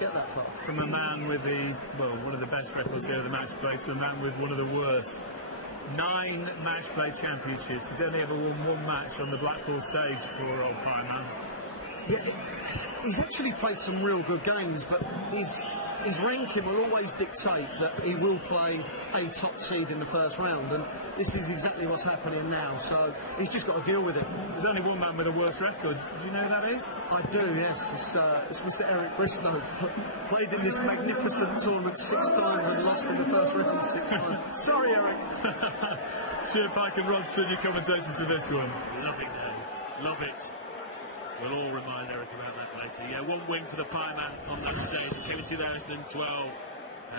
Get that far. From a man with one of the best records here at the Matchplay to a man with one of the worst. 9 Matchplay championships. He's only ever won 1 match on the Blackpool stage, poor old Pie Man. Yeah, he's actually played some real good games, but his ranking will always dictate that he will play a top seed in the first round, and this is exactly what's happening now, so he's just got to deal with it. There's only one man with a worse record. Do you know who that is? I do, yes. It's Mr. Eric Bristow. Played in this magnificent tournament 6 times and lost in the first round 6 times. Sorry, Eric. Stuart Pike and Rod Senior commentators for this one. Love it, Dave. Love it. We'll all remind Eric about that later. Yeah, 1 win for the Pie Man on that stage. It came in 2012.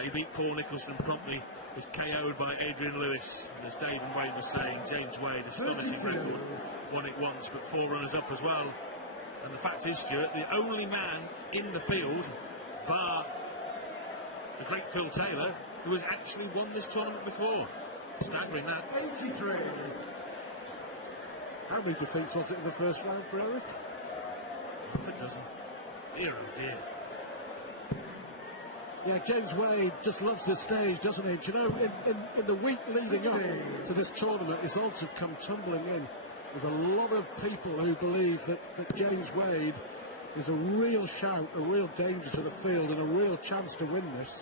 He beat Paul Nicholson promptly, was KO'd by Adrian Lewis. And as Dave and Wade was saying, James Wade, astonishing record, won it once, but 4 runners-up as well. And the fact is, Stuart, the only man in the field, bar the great Phil Taylor, who has actually won this tournament before. Staggering that. 83. How many defeats was it in the first round for Eric? Half a dozen. Dear oh dear. Yeah, James Wade just loves this stage, doesn't he? Do you know, in the week leading up to this tournament, his odds have come tumbling in. There's a lot of people who believe that James Wade is a real shout, a real danger to the field, and a real chance to win this.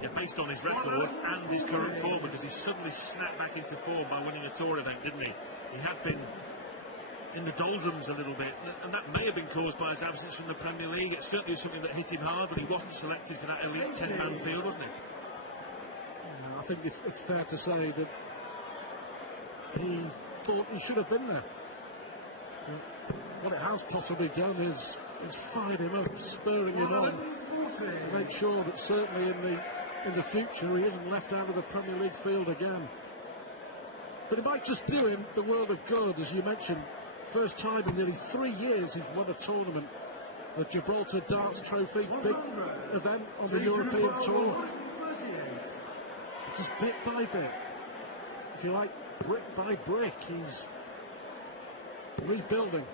Yeah, based on his record and his current form, because he suddenly snapped back into form by winning a tour event, didn't he? He had been in the doldrums a little bit, and that may have been caused by his absence from the Premier League. It certainly was something that hit him hard, but he wasn't selected for that elite 10-man field, wasn't he? Yeah, I think it's fair to say that he thought he should have been there. What it has possibly done is fired him up, spurring him on to make sure that certainly in the future he isn't left out of the Premier League field again. But it might just do him the world of good, as you mentioned. First time in nearly 3 years he's won a tournament, the Gibraltar Darts Trophy, big event on the European Tour. Just bit by bit, if you like, brick by brick, he's rebuilding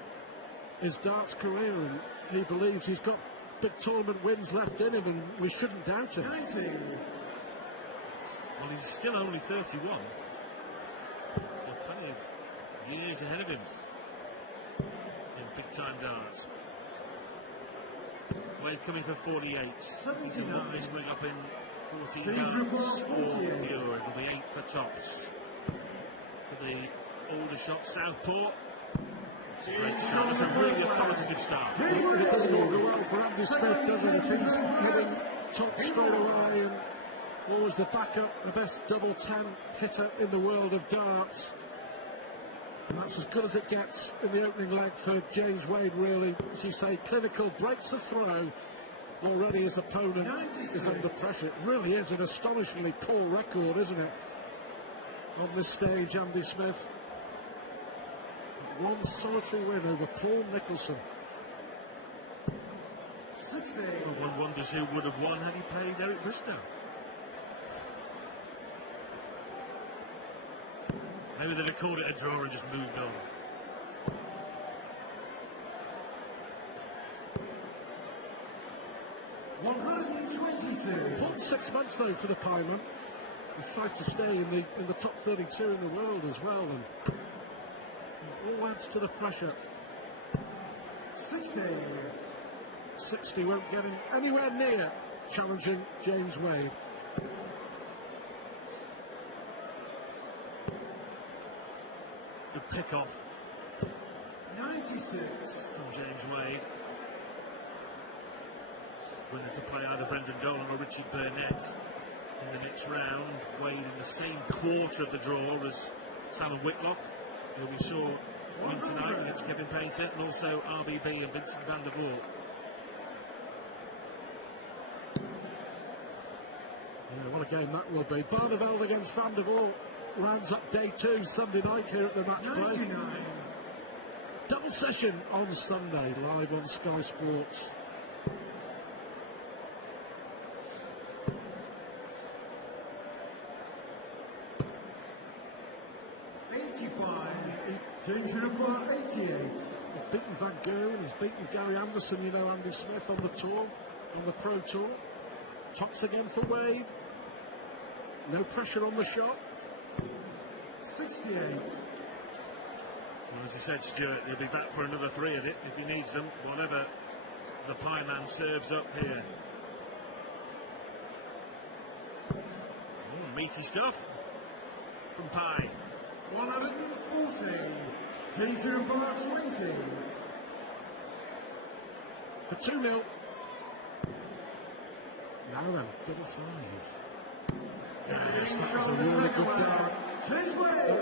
his darts career, and he believes he's got big tournament wins left in him, and we shouldn't doubt him. Well, he's still only 31, so plenty of years ahead of him in big-time darts. Wade coming for 48. He's won this ring up in 14 darts for Pure. It'll be 8 for tops. For the older shot, Southport. Great start. That's a really authoritative start. It doesn't all go well for Andy Smith, does it? If he's hitting top straight away and always the backup, the best double 10 hitter in the world of darts. And that's as good as it gets in the opening leg for James Wade, really. As you say, clinical, breaks the throw. Already his opponent is under pressure. It really is an astonishingly poor record, isn't it? On this stage, Andy Smith. 1 solitary win over Paul Nicholson. 60. Well, one wonders who would have won had he played Eric Bristow. Maybe they'd have called it a draw and just moved on. Important 6 months though for the Pieman. He tried to stay in the top 32 in the world as well, and all adds to the pressure. 60 won't get him anywhere near challenging James Wade. The pick-off 96 from James Wade. Winner to play either Brendan Dolan or Richard Burnett in the next round. Wade in the same quarter of the draw as Simon Whitlock, who we saw win tonight against Kevin Pater, and also RBB and Vincent van der Voort. Yeah, what a game that will be. Barneveld against van der Voort rounds up day 2 Sunday night here at the Matchplay. Double session on Sunday, live on Sky Sports. James Wade 88. He's beaten Van Gogh, he's beaten Gary Anderson, you know, Andy Smith on the tour. on the Pro Tour. Tops again for Wade. No pressure on the shot. 68. Well, as I said, Stuart, he'll be back for another 3 of it if he needs them, whatever the pie man serves up here. Meaty stuff from Pie. 140. T2 bar 20. For 2-0. Now then, double 5. Yes, that was a really good dart.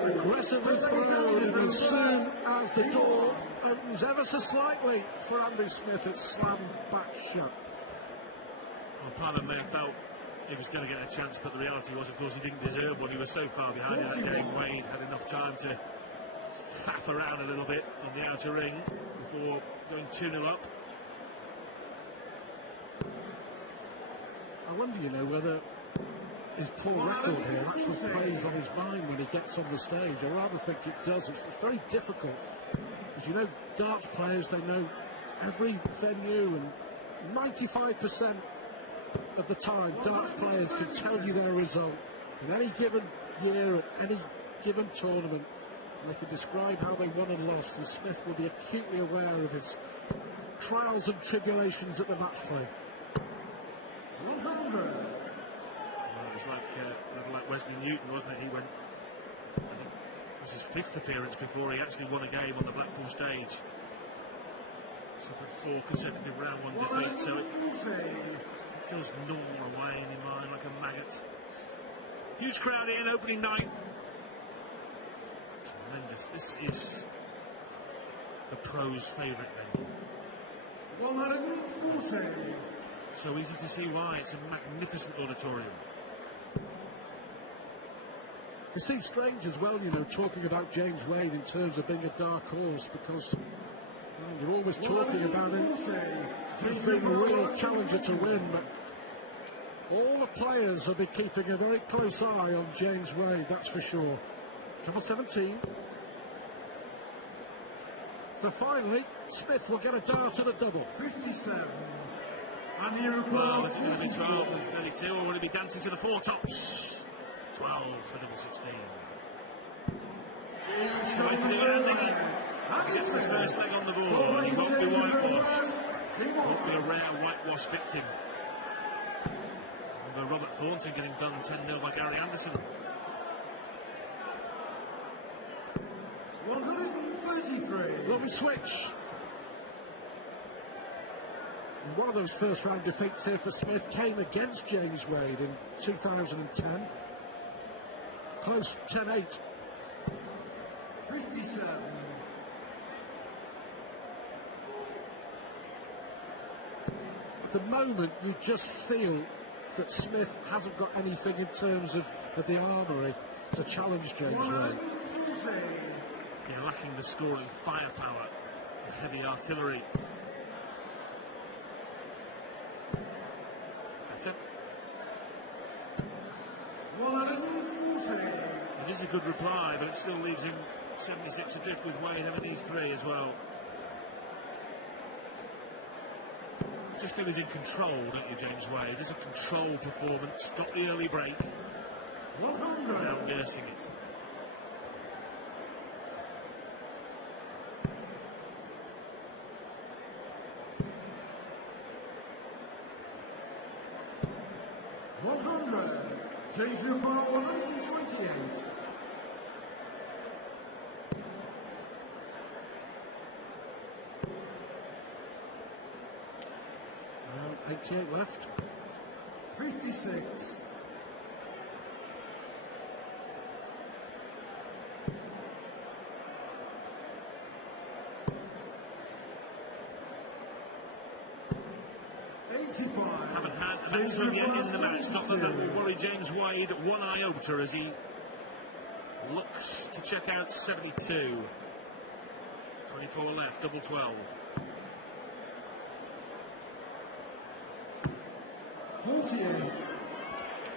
Aggressively thrown in as soon as the door opens ever so slightly for Andy Smith. It's slammed back shut. Well, Palmer may have felt he was going to get a chance, but the reality was, of course, he didn't deserve one. He was so far behind in that game. Wade had enough time to faff around a little bit on the outer ring before going 2-0 up. I wonder, you know, whether his poor record here actually plays on his mind when he gets on the stage. I rather think it does. It's very difficult. As you know, darts players, they know every venue, and 95% of the time, darts players can tell you their result in any given year, at any given tournament, and they can describe how they won and lost, and Smith will be acutely aware of his trials and tribulations at the match play. 100. Well, it was like Wesley Newton, wasn't it? He went, I think it was his 5th appearance before he actually won a game on the Blackpool stage. Suffered 4 consecutive round 1 defeats, so it does gnaw away in your mind like a maggot. Huge crowd here in opening night. Tremendous. This is the pros' favourite venue. 140. So easy to see why. It's a magnificent auditorium. It seems strange as well, you know, talking about James Wade in terms of being a dark horse, because you're always talking about him as being a real challenger to win, but all the players will be keeping a very close eye on James Wade, that's for sure. Double 17. So finally, Smith will get a dart and a double. 57. Well, is it going to be 12 and 32, or will he be dancing to the 4 tops? 12 for double 16. Straight to the landing. He gets his first leg on the board. He won't be whitewashed. Won't be a rare whitewash victim. Although Robert Thornton getting done 10-0 by Gary Anderson. 133. Lovely switch. And one of those first round defeats here for Smith came against James Wade in 2010. Close 10-8. 57. At the moment, you just feel that Smith hasn't got anything in terms of the armoury to challenge James Wade. 140. Yeah, lacking the scoring firepower of heavy artillery. That's it. 140. It is a good reply, but it still leaves him 76 adrift with Wade having these 3 as well. Just feel he's in control, don't you, James Wade? It's a controlled performance. Got the early break. 100. Now nursing it. T2 bar 128. Well, 88 left. 56. Haven't had a maximum yet in the match. Nothing that will worry James Wade one iota as he looks to check out 72. 24 left, double 12. 48.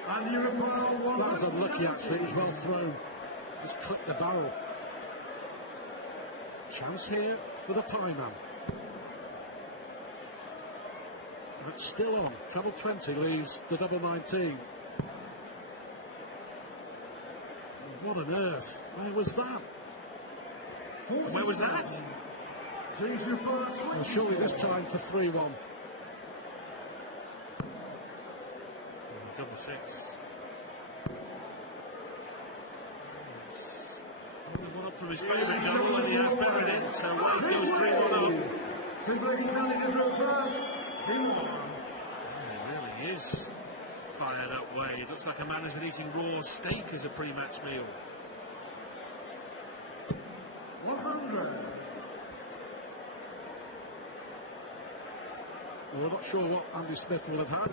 And you reply That was unlucky, actually. It was well thrown. Just clipped the barrel. Chance here for the pie man. At still on. Treble 20 leaves the double 19. What on earth? Where was that? Where was that? Well, surely this time for 3-1. Double six. One up from his favourite double, and he has buried it. So Wade goes 3-1 up. He really is fired up, Wade. Looks like a man who's been eating raw steak as a pre-match meal. 100. Well, we're not sure what Andy Smith will have had,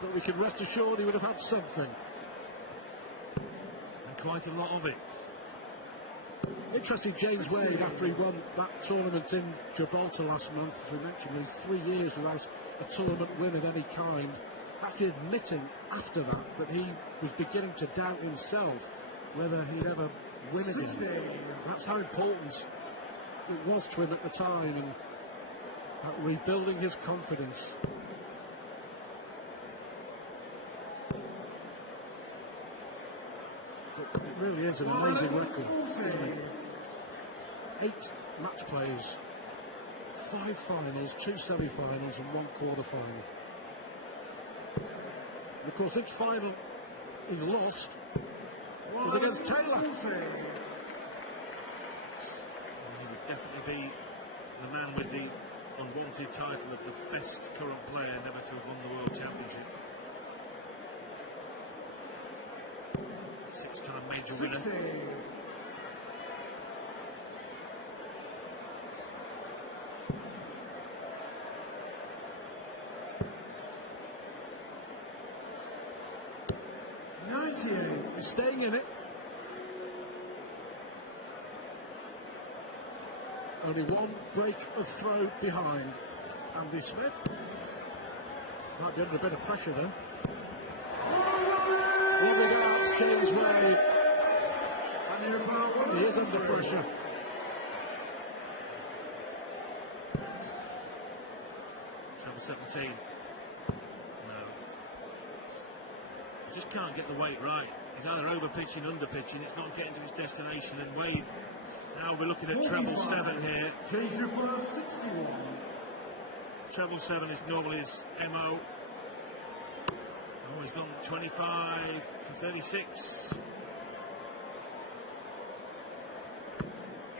but we can rest assured he would have had something. And quite a lot of it. Interesting, James Wade, after he won that tournament in Gibraltar last month, as we mentioned, in 3 years without a tournament win of any kind, actually admitting after that he was beginning to doubt himself whether he'd ever win again. That's how important it was to him at the time, and rebuilding his confidence. But it really is an amazing record. 8 match plays, 5 finals, 2 semi-finals and 1 quarter-final. And of course, each final he lost was against Taylor. He would definitely be the man with the unwanted title of the best current player never to have won the World Championship. 6-time major winner. He's staying in it. Only 1 break of throw behind Andy Smith. Might be under a bit of pressure then. Lovely darts, James Wade. He is under pressure. Treble 17. No. He just can't get the weight right. He's either over pitching, under pitching. It's not getting to his destination. And Wade, now we're looking at treble 7 here. Treble 7 is normally his MO. Oh, he's gone 25 for 36.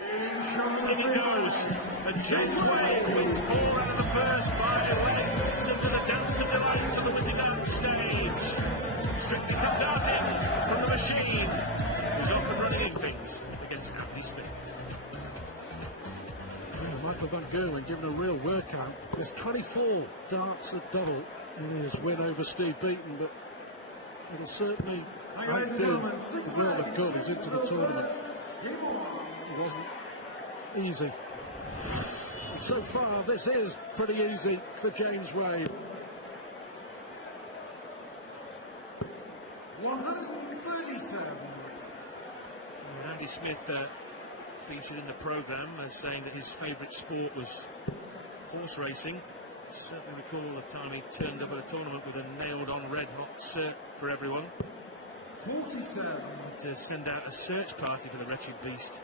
In he goes. And James Wade wins 4 out of the first 5 legs. And there's a dance of delight to the winning out stage. Strictly comes out in from the machine. He's off and running in things against Andy Smith. Michael Van Gerwen given a real workout. There's 24 darts at double in his win over Steve Beaton, but it'll certainly outdo the world of good. He's into the tournament. It wasn't easy. And so far, this is pretty easy for James Wade. 137. Andy Smith featured in the programme as saying that his favourite sport was horse racing. I certainly recall the time he turned up at a tournament with a nailed-on red-hot cert for everyone. 47. To send out a search party for the wretched beast.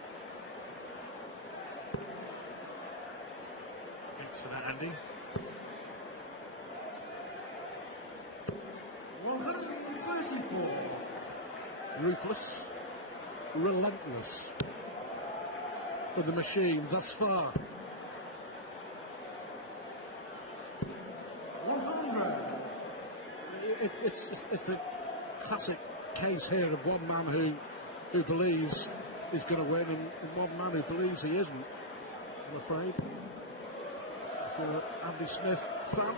Thanks for that, Andy. 134. Ruthless, relentless for the machine thus far. 100. It's the classic case here of one man who believes he's going to win and one man who believes he isn't, I'm afraid. For Andy Smith, fan.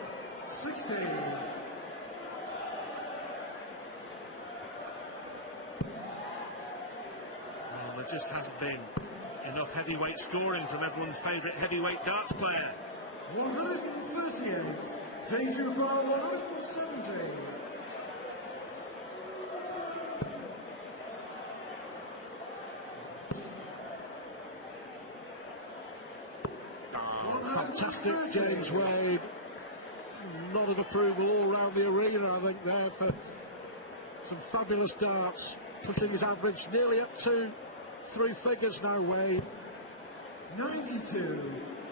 16. Well, there just hasn't been enough heavyweight scoring from everyone's favourite heavyweight darts player. 138. Takes you about 170. Fantastic James Wade. nod of approval all around the arena, I think, there for some fabulous darts, putting his average nearly up to 3 figures now, Wade. 92,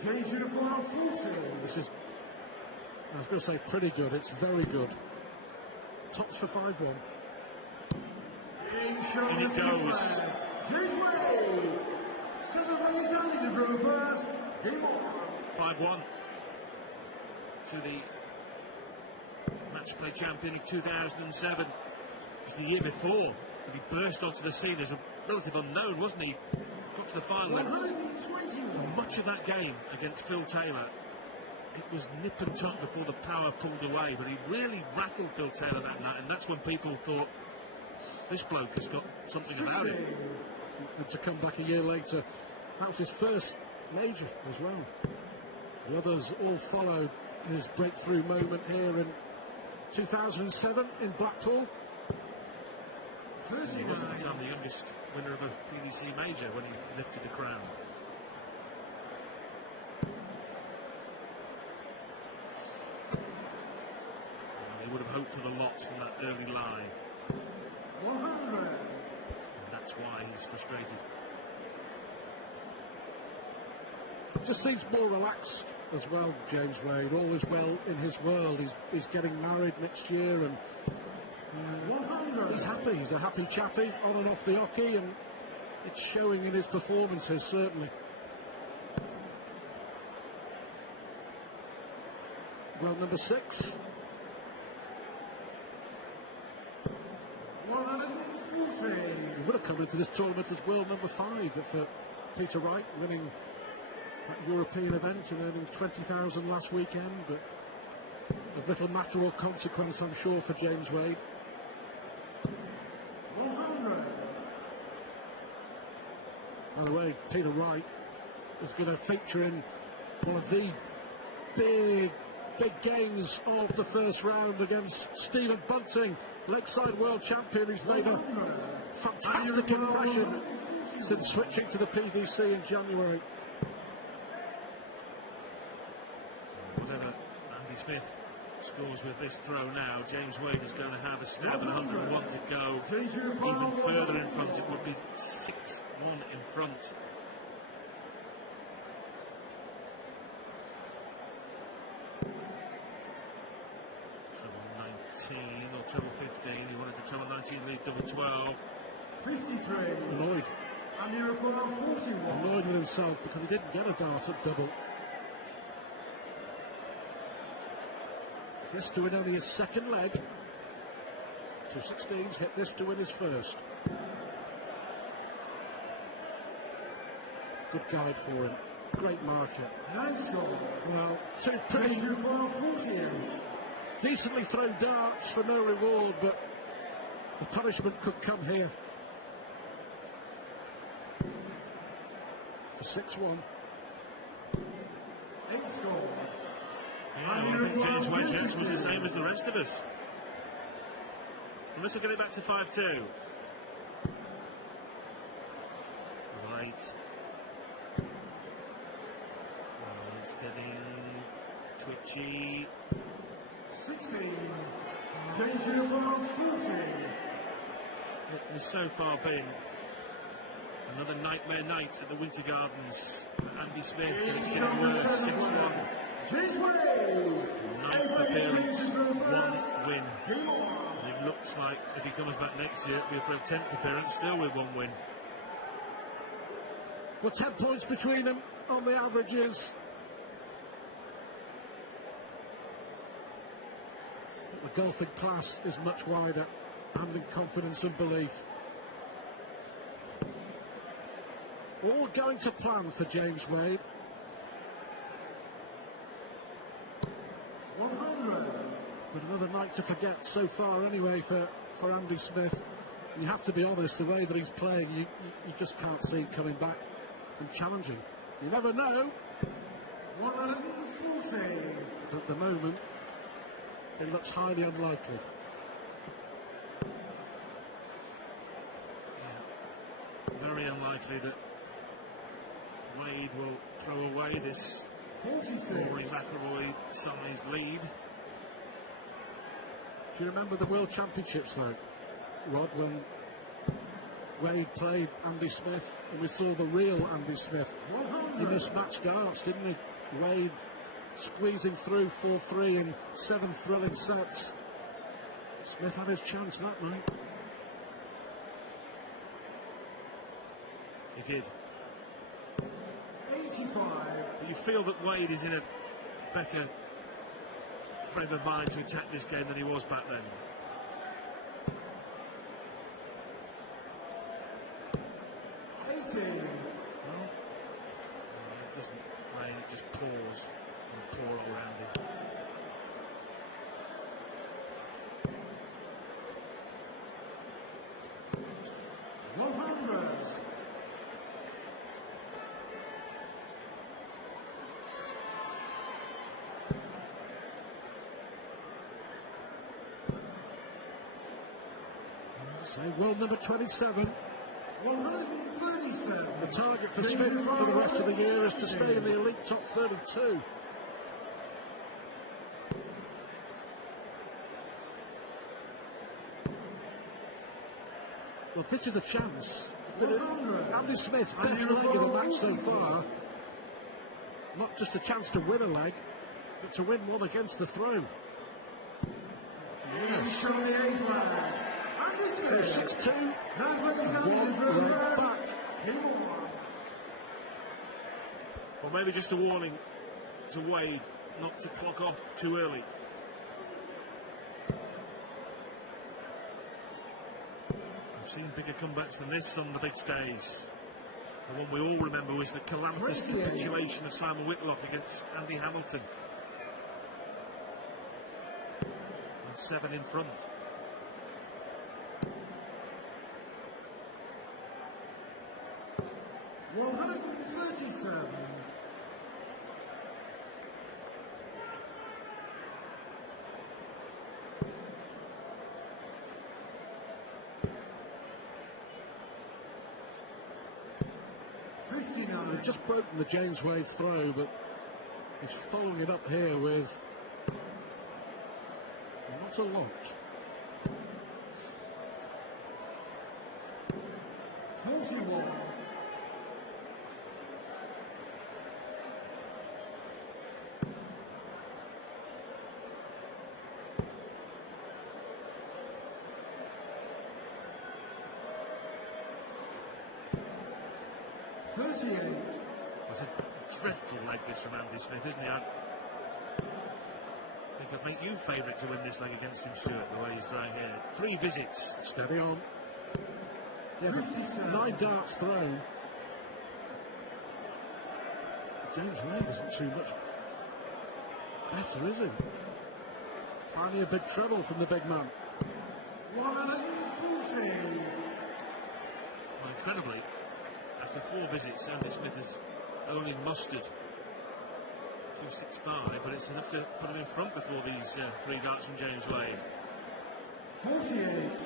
James Uniform 40. This is, I was going to say pretty good, it's very good. Tops for 5-1. In it goes. James Wade. 5-1 to the Matchplay champion of 2007. It was the year before that he burst onto the scene as a relative unknown, wasn't he? Got to the final. And much of that game against Phil Taylor, it was nip and tuck before the power pulled away, but he really rattled Phil Taylor that night, and that's when people thought, this bloke has got something about him. And to come back a year later, that was his first major as well. The others all followed his breakthrough moment here in 2007 in Blackpool. He was at the time the youngest winner of a PDC major when he lifted the crown. They would have hoped for the lot from that early lie. 100. And that's why he's frustrated. Just seems more relaxed as well, James Wade. All is well in his world. He's getting married next year, and he's happy. He's a happy chappy on and off the hockey, and it's showing in his performances, certainly. Well, number 6. 140. He would have come into this tournament as world number 5 for Peter Wright, winning that European event and earning 20,000 last weekend, but of little matter or consequence, I'm sure, for James Wade. 100. By the way, Peter Wright is going to feature in one of the big games of the first round against Stephen Bunting, Lakeside world champion, who's made a fantastic impression since switching to the PDC in January. Whatever Andy Smith scores with this throw now, James Wade is going to have a stab at 101 to go. Even further in front, it would be 6-1 in front. Treble 19 or treble 15. He wanted the treble 19 lead, double 12. 53. Annoyed. And you're above 41. Annoyed with himself because he didn't get a dart at double. This to win only his second leg. 216s, hit this to win his first. Good guide for him. Great marker. Nice score. Well, two pretty You're above 48. decently thrown darts for no reward, but the punishment could come here. For 6-1. 8 score. Yeah, well, I think James Wade was the same as the rest of us. And this will get it back to 5-2. Right. Oh, it's getting twitchy. 16. James Uniform 40. It has so far been another nightmare night at the Winter Gardens for Andy Smith, and it's getting worse. 6-1. James Wade. 9th appearance, 1 win. And it looks like if he comes back next year, it'll be for a 10th appearance, still with 1 win. Well, 10 points between them on the averages. But the golfing class is much wider, and in confidence and belief. All going to plan for James Wade. 100. But another night to forget so far anyway for Andy Smith. You have to be honest, the way that he's playing, you just can't see him coming back and challenging. You never know. 140. But at the moment, it looks highly unlikely. Yeah. Very unlikely that Wade will throw away this 46. Rory McIlroy sized lead. Do you remember the World Championships though, Rod, when Wade played Andy Smith and we saw the real Andy Smith? He mismatched darts, didn't he? Wade squeezing through 4-3 in 7 thrilling sets. Smith had his chance that night. He did. 85. But you feel that Wade is in a better frame of mind to attack this game than he was back then. 80. Well, it doesn't. Wade just pours and pour all around him. Say world number 27. 137. The target for Smith for the rest of the year is to stay in the elite top 32. Well, this is a chance. Andy Smith, best leg of the match so far. Not just a chance to win a leg, but to win one against the throw. Yes. 6-2. One leg back. Or maybe just a warning to Wade not to clock off too early. I've seen bigger comebacks than this on the big stage. The one we all remember was the calamitous capitulation of Simon Whitlock against Andy Hamilton. And 7 in front. He's just broken the James Wade throw, but he's following it up here with not a lot. 41. It's a dreadful leg this from Andy Smith, isn't he? I think I'd make you favourite to win this leg against him, Stuart, the way he's trying here. 3 visits. Steady on. Yeah, 9 darts thrown. James Wade isn't too much better, is he? Finally a big treble from the big man. 140. Well, incredibly, after 4 visits, Andy Smith has only mustered 265, but it's enough to put him in front before these 3 darts from James Wade. 48.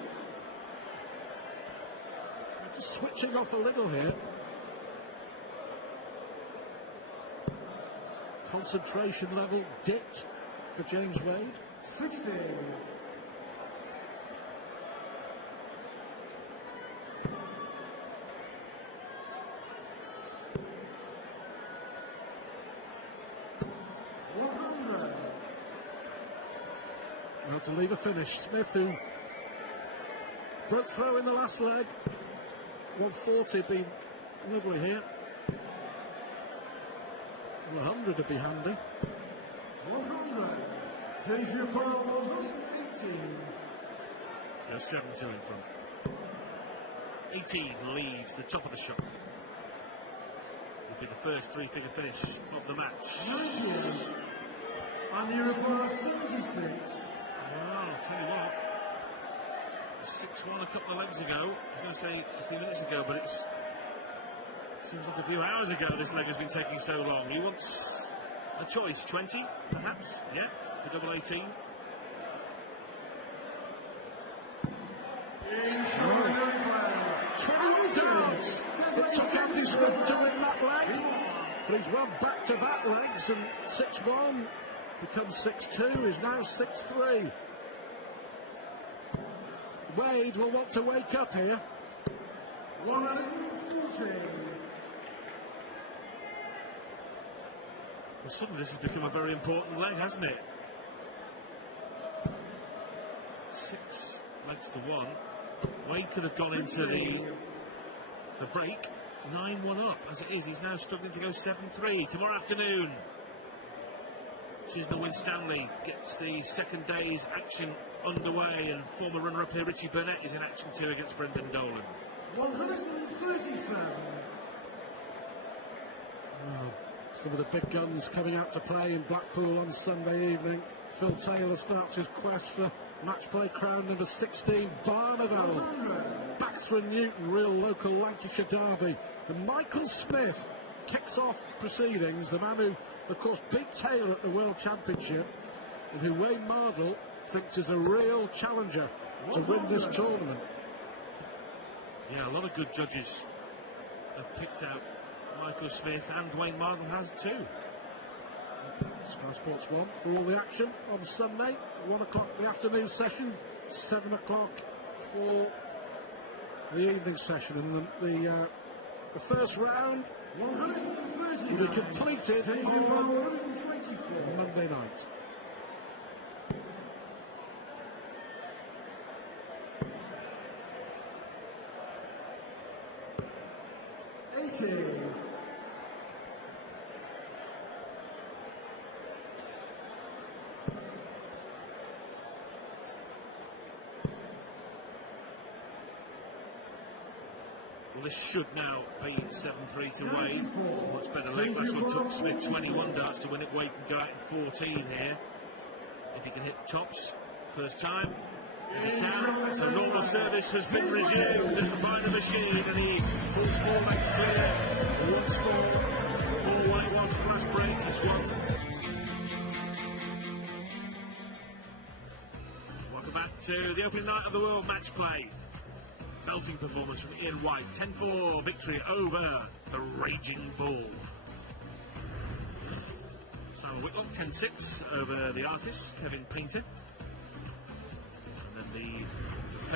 Just switching off a little here. Concentration level dipped for James Wade. 60. Now to leave a finish. Smith, who broke throw in the last leg. 140 would be lovely here. 100 would be handy. 100. Please your ball 118. No, 7-2 in front. 18 leaves the top of the shop. Will be the first 3-figure finish of the match. 98. And your ball 76. Well, I'll tell you what. 6-1 a couple of legs ago. I was going to say a few minutes ago, but it seems like a few hours ago this leg has been taking so long. He wants a choice. 20, perhaps? Yeah, for double 18. Darts. It took Andy Smith to win that leg, but he's won back-to-back legs, and 6-1 becomes 6-2. Is now 6-3. Wade will want to wake up here. 140. Well, suddenly this has become a very important leg, hasn't it? 6 legs to 1. Wade could have gone into the break 9-1 up. As it is, he's now struggling to go 7-3 tomorrow afternoon. Chisnell Winstanley gets the second day's action underway, and former runner-up here Richie Burnett is in action too against Brendan Dolan. 137. Well, some of the big guns coming out to play in Blackpool on Sunday evening. Phil Taylor starts his quest for Matchplay crown number 16. Barneveld backs for Newton, real local Lancashire derby. And Michael Smith kicks off proceedings, the man who, of course, beat Taylor at the World Championship, and who Wayne Mardle thinks is a real challenger to win this tournament. Yeah, a lot of good judges have picked out Michael Smith, and Wayne Mardle has too. Sky Sports 1 for all the action on Sunday. 1 o'clock the afternoon session, 7 o'clock for the evening session, and the first round will be completed on Monday night. Well, this should now be 7-3 to Wade. Much better leg. Last one took Smith 21 darts to win it. Wade can go out in 14 here if he can hit tops first time. And he can. So normal service has been resumed as the final machine, and he pulls 4 legs clear once more for what it was the last break. This one. Welcome back to the opening night of the World Match Play. Belting performance from Ian White. 10-4 victory over the Raging Bull. Simon Whitlock 10-6 over the artist Kevin Painter. And then the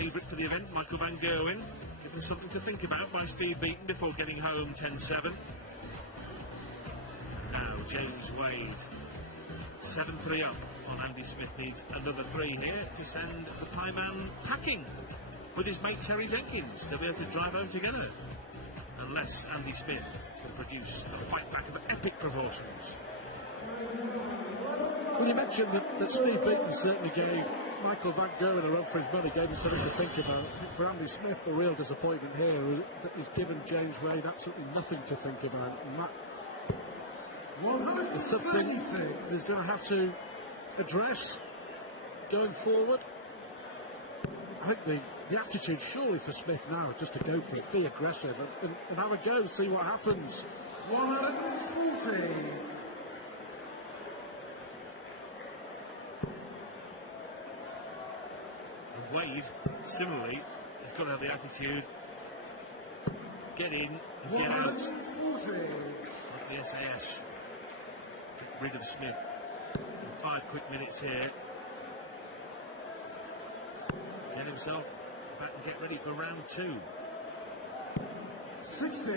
favourite for the event, Michael Van Gerwen, given something to think about by Steve Beaton before getting home 10-7. Now James Wade 7-3 up on Andy Smith. Needs another 3 here to send the Pie Man packing with his mate Terry Jenkins. They'll be able to drive home together, unless Andy Smith can produce a fight back of epic proportions. Well, you mentioned that Steve Beaton certainly gave Michael Van Gerwen a run for his money, gave him something to think about. I think for Andy Smith, the real disappointment here that he's given James Wade absolutely nothing to think about, and that is something he's going to have to address going forward. I think the attitude surely for Smith now is just to go for it, be aggressive and have a go, see what happens. 140. And Wade, similarly, has got to have the attitude, get in and get out. 140. Like the SAS. Get rid of Smith. In 5 quick minutes here. Get himself back and get ready for round 2. 60.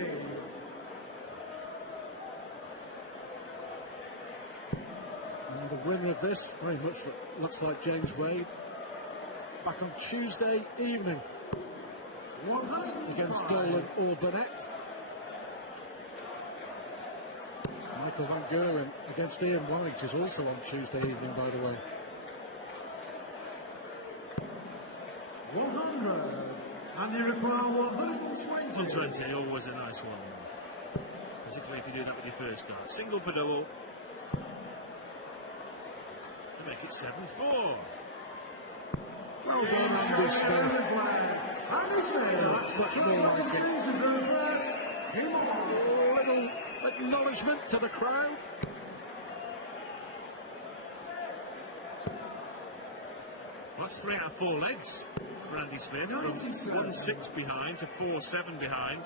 And the winner of this very much looks like James Wade. Back on Tuesday evening against Dolan or Burnett. Michael Van Gerwen against Ian White is also on Tuesday evening, by the way. 100. And you require 120. 120, always a nice one. Particularly if you do that with your first dart. Single for double. To make it 7-4. Well done, Andy Smith. Andy Smith. That's much more like it. A little acknowledgement to the crowd. That's 3 out of 4 legs for Andy Smith, from 1-6 behind to 4-7 behind.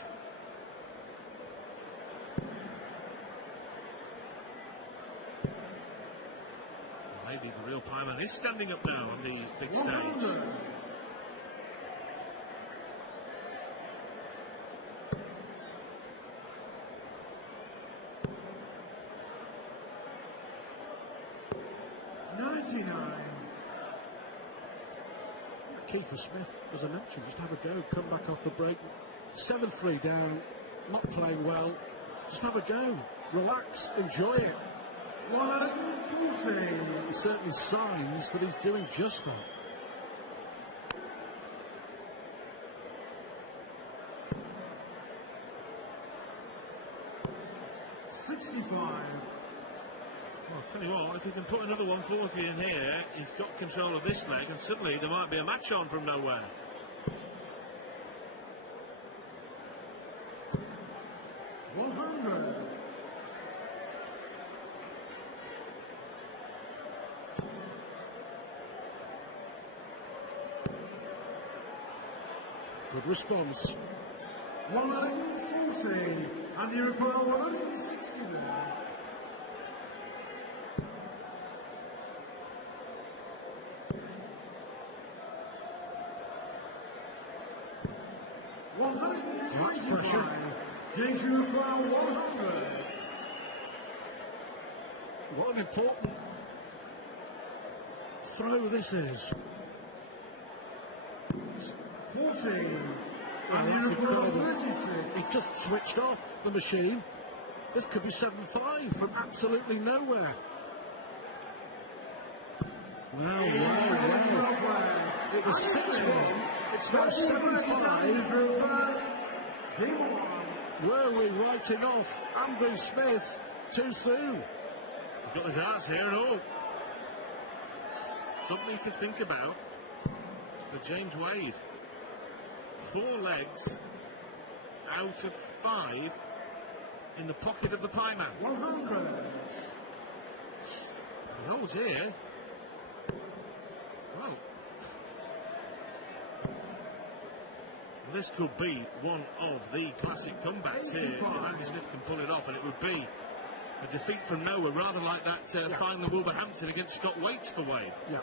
Maybe the real Pie Man is standing up now on the big stage. 89. Kiefer Smith, as I mentioned, just have a go, come back off the break. 7-3 down, not playing well. Just have a go, relax, enjoy it. 140. Certainly signs that he's doing just that. Well, I'll tell you what, if he can put another 140 in here, he's got control of this leg, and suddenly there might be a match on from nowhere. Good response. 140, and you require 160 there. That's pressure. James, you require 100. What an important throw this is. 14. Well, And that's you require incredible. 36. He's just switched off the machine. This could be 7-5 from absolutely nowhere. Wow. It was 6-1. It's now 7-5. Were we writing off Andrew Smith too soon? He's got his arse here and all. Something to think about for James Wade. 4 legs out of 5 in the pocket of the pie man. 100. He holds here. Well, this could be one of the classic comebacks here. If Andy Smith can pull it off, and it would be a defeat from nowhere, rather like that final in Wolverhampton against Scott Waite for Wade. Yeah.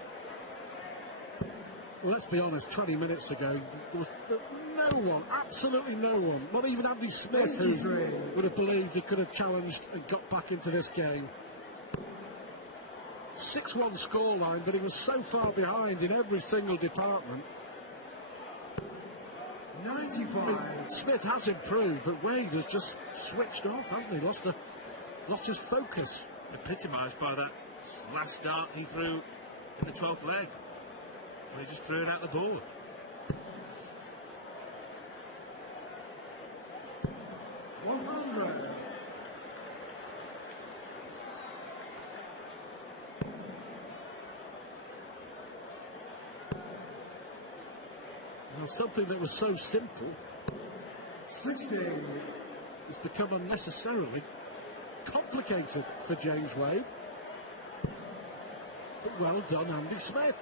Well, let's be honest, 20 minutes ago, there was no one, absolutely no one, not even Andy Smith, who would have believed he could have challenged and got back into this game. 6-1 scoreline, but he was so far behind in every single department. 95. Smith has improved, but Wade has just switched off, hasn't he? Lost his focus. Epitomised by that last dart he threw in the 12th leg, when he just threw it out the board. Well, something that was so simple 16. has become unnecessarily complicated for James Wade. But well done, Andy Smith.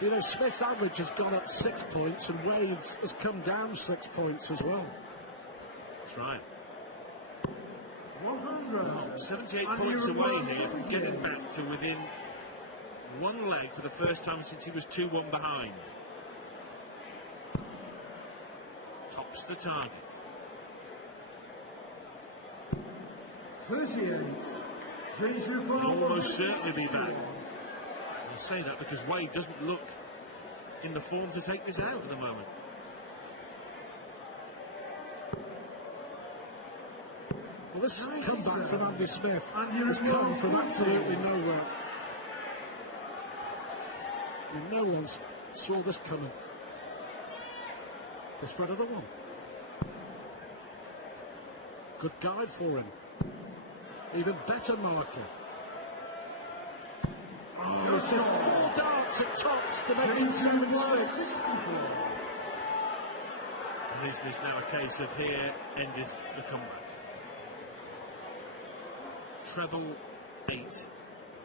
You know, Smith's average has gone up 6 points and Wade's has come down 6 points as well. That's right. 100. 78 points away here from getting back to within 1 leg for the first time since he was 2-1 behind. Tops the target. 38. James Will almost certainly be back. I say that because Wade doesn't look in the form to take this out at the moment. Well, this comeback from Andy Smith has come from absolutely nowhere. And no one saw this coming. Just for another one. Good guide for him. Even better marker. Oh, it's just 4 darts at tops to make it 7-6. And is this now a case of here endeth the comeback? Treble 8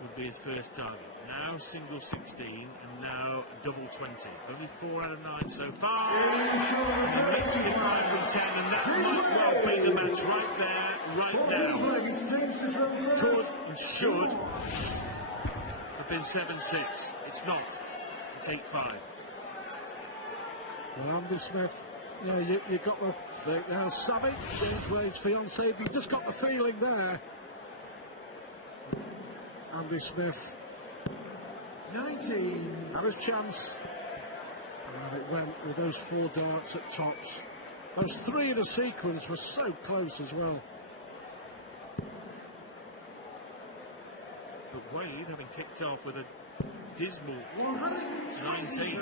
would be his first target. Now single 16 and now double 20. Only 4 out of 9 so far. And the mix in 5 and 10, and that might well be the match right there, right now. Could and should have been 7-6. It's not. It's 8-5. Well, Andy Smith, yeah, you got the Now Sammy, James Wade's fiancée, we just got the feeling there. Andy Smith, 19. had his chance. And it went with those 4 darts at tops. Those 3 in a sequence were so close as well. But Wade, having kicked off with a dismal 19,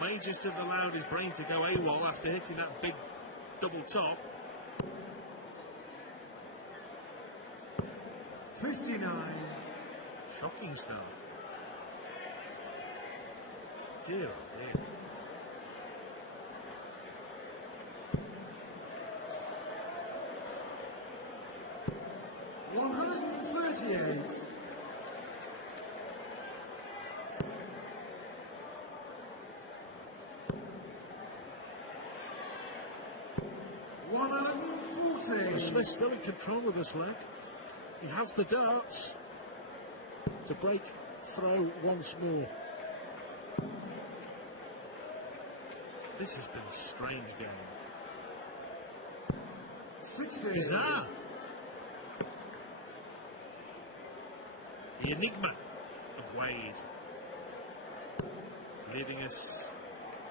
may just have allowed his brain to go AWOL after hitting that big double top. 59. Shocking start. Dear, oh dear. Smith's still in control of this leg. He has the darts to break throw once more. This has been a strange game. 60. Bizarre. The enigma of Wade. Leaving us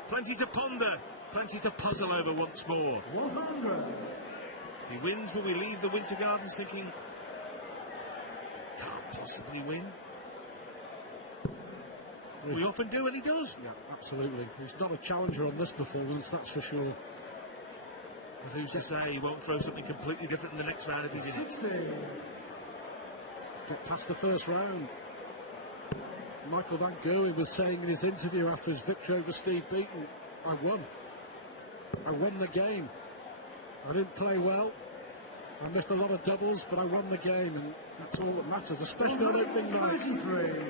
plenty to ponder, plenty to puzzle over once more. 100. If he wins, will we leave the Winter Gardens thinking, can't possibly win? We often do, and he does. Yeah, absolutely. He's not a challenger on this performance, that's for sure. But who's to say he won't throw something completely different in the next round if he's in it? 60. Get past the first round. Michael Van Gerwen was saying in his interview after his victory over Steve Beaton, I won. I won the game. I didn't play well. I missed a lot of doubles, but I won the game, and that's all that matters, especially on opening night. 33.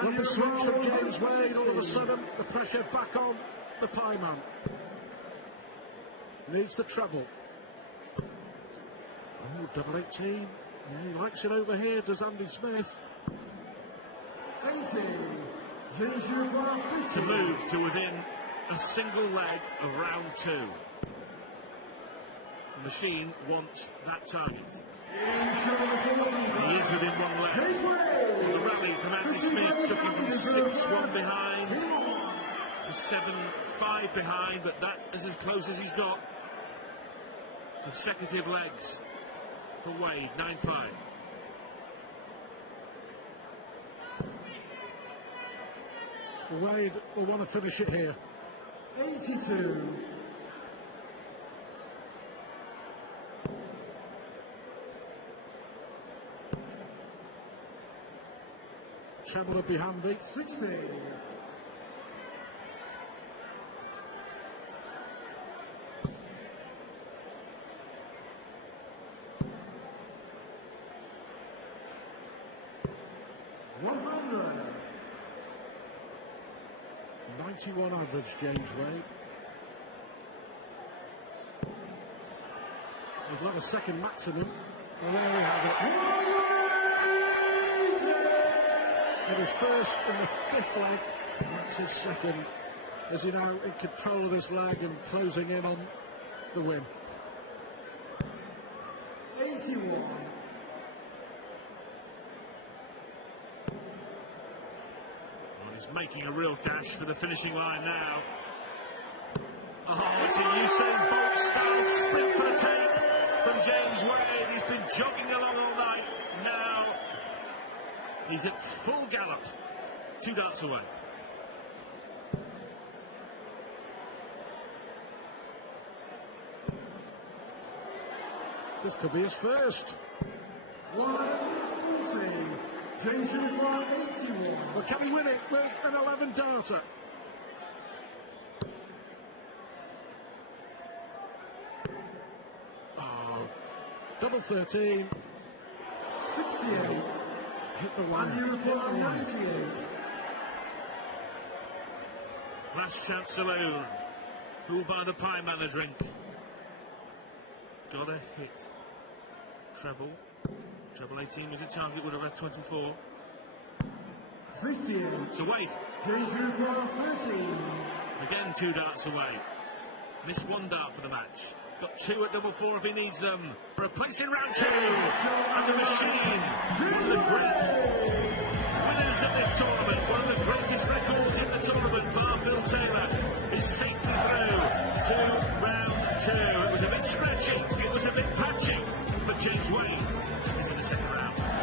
When the switch from James Wade, all of a sudden, the pressure back on the pie man. Needs the treble. Oh, double 18. Yeah, he likes it over here, does Andy Smith. 80. To move to within a single leg of round 2. The machine wants that target. He is within 1 leg. Well, the rally from Andy Smith took him from 6-1 behind to 7-5 behind, but that is as close as he's got. Consecutive legs for Wade, 9-5. Wade will want to finish it here. 82. Treble would be handy. 60. $100. 91 average, James Wade. We've got a second maximum. And there we have it. It is first in the 5th leg. That's his second. As he now in control of this leg and closing in on the win. 81. Well, he's making a real dash for the finishing line now. Oh, it's a Usain Bolt style sprint for the tape from James Wade. He's been jogging along all night. Now he's at full gallop. 2 darts away. This could be his first. 140. James Wade 81. But can he win it with an 11 darter? Oh, double 13. 68. Hit the line. And Uruguay 98. Last chance saloon. Who'll buy the pie man a drink? Got a hit. Treble. Treble 18 was a target, would have left 24. 58. So Wade. James Uruguay 13. Again 2 darts away. Missed 1 dart for the match. Got 2 at double 4 if he needs them. For a place in round 2. And the machine. One of the great winners of this tournament. One of the greatest records in the tournament. Barfield Taylor is safely through to round 2. It was a bit scratchy. It was a bit patchy. But James Wade is in the second round.